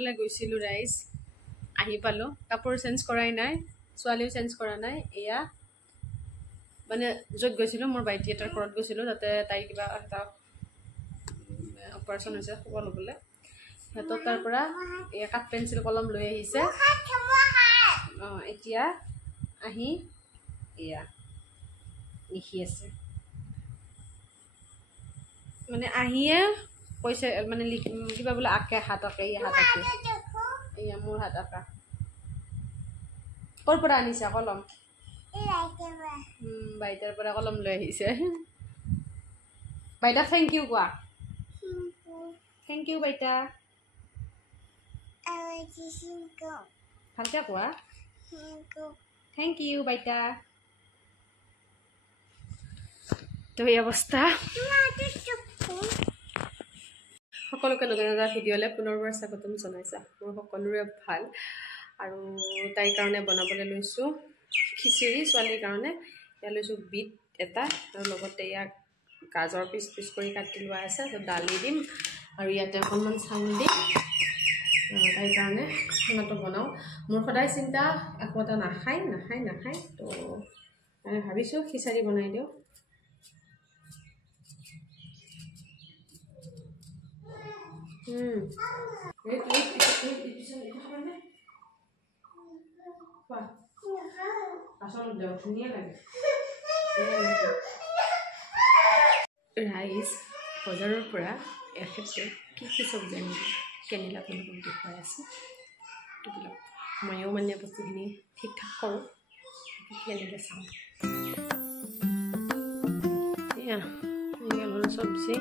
ফালে গৈছিলোঁ ৰাইজ আহি পালোঁ কাপোৰ চেঞ্জ কৰাই নাই ছোৱালীও চেঞ্জ কৰা নাই এয়া মানে য'ত গৈছিলোঁ মোৰ ভাইটি এটাৰ ঘৰত গৈছিলোঁ তাতে তাই কিবা এটা অপাৰেশ্যন হৈছে খবৰ ল'বলৈ সিহঁতৰ তাৰ পৰা এয়া কাঠ পেঞ্চিল কলম লৈ আহিছে এতিয়া আহি এয়া লিখি আছে মানে আহিয়ে কৈছে মানে কিবা বোলে আঁকে হাত আঁকে এয়া হাত আঁকে এয়া মোৰ হাত আঁকা ক'ৰ পৰা আনিছা কলম বাইদেউৰ পৰা কলম লৈ আহিছে বাইদেউ থেংক ইউ কোৱা থেংক ইউ বাইতা ভালকে কোৱা থেংক ইউ বাইতা তো এই অৱস্থা সকলোকে নতুন এটা ভিডিঅ'লৈ পুনৰবাৰ স্বাগতম জনাইছা মোৰ সকলোৰে ভাল আৰু তাইৰ কাৰণে বনাবলৈ লৈছোঁ খিচিৰি ছোৱালীৰ কাৰণে ইয়াত লৈছোঁ বিট এটা আৰু লগতে ইয়াক গাজৰ পিচ পিচ কৰি কাটি লোৱা আছে তো দালি দিম আৰু ইয়াতে অকণমান চাউল দিম তাইৰ কাৰণে খানাটো বনাওঁ মোৰ সদায় চিন্তা একো এটা নাখায় তো মানে ভাবিছোঁ খিচাৰি বনাই দিওঁ ৰাইজ বজাৰৰ পৰা এখেতে কি চব্জি আনিব কেনিলা আপোনালোকক দেখুৱাই আছে এইবিলাক ময়ো মানে বস্তুখিনি ঠিক ঠাক কৰোঁ কি আনিলে চাওঁ এয়া এনেকৈ চব্জি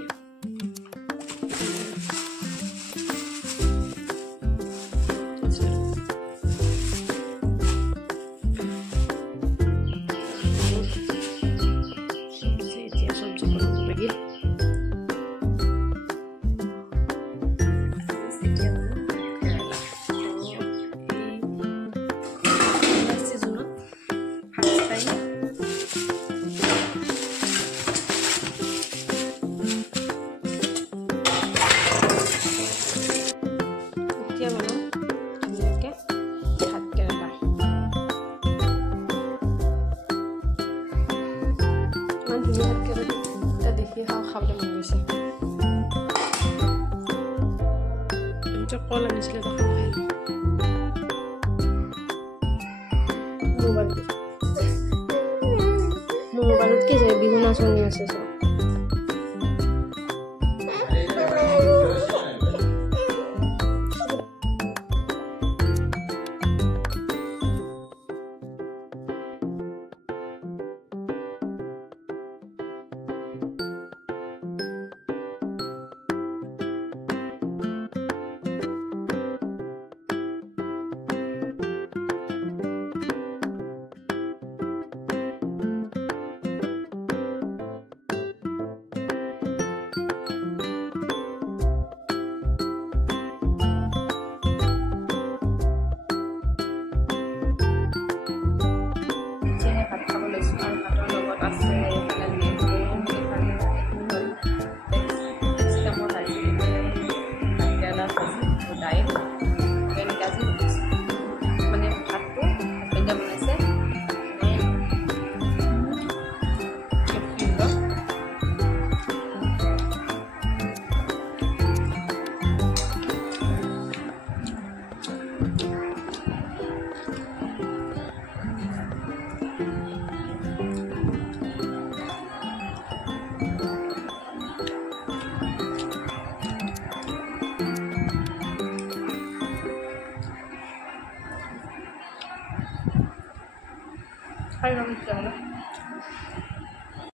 দেখি খাবলৈ মন গৈছে কল আনিছিলে মোবাইলত কি যায় বিহু নাচনি আছে চব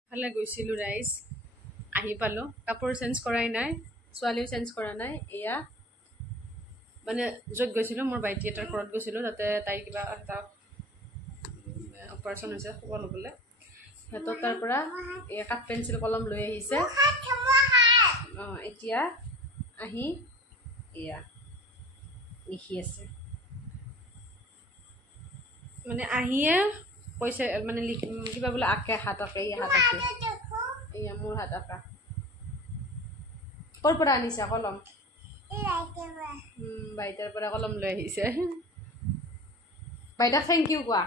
ফালে গৈছিলোঁ ৰাইজ আহি পালোঁ কাপোৰ চেঞ্জ কৰাই নাই ছোৱালীও চেঞ্জ কৰা নাই এয়া মানে য'ত গৈছিলোঁ মোৰ ভাইটি এটাৰ ঘৰত গৈছিলোঁ তাতে তাই কিবা এটা অপাৰেশ্যন হৈছে খবৰ ল'বলৈ সিহঁতৰ তাৰ পৰা এয়া কাঠ পেঞ্চিল কলম লৈ আহিছে এতিয়া আহি এয়া লিখি আছে মানে আহিয়ে কৈছে মানে কিবা বোলে আঁকে হাত আঁকে এয়া হাত আঁকে এয়া মোৰ হাত আঁকা ক'ৰ পৰা আনিছা কলম বাইতাৰ পৰা কলম লৈ আহিছে বাইতাক থেংক ইউ কোৱা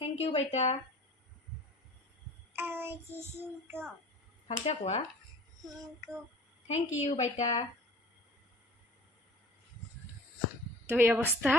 থেংক ইউ বাইতা ভালকে কোৱা থেংক ইউ বাইতা তো এই অৱস্থা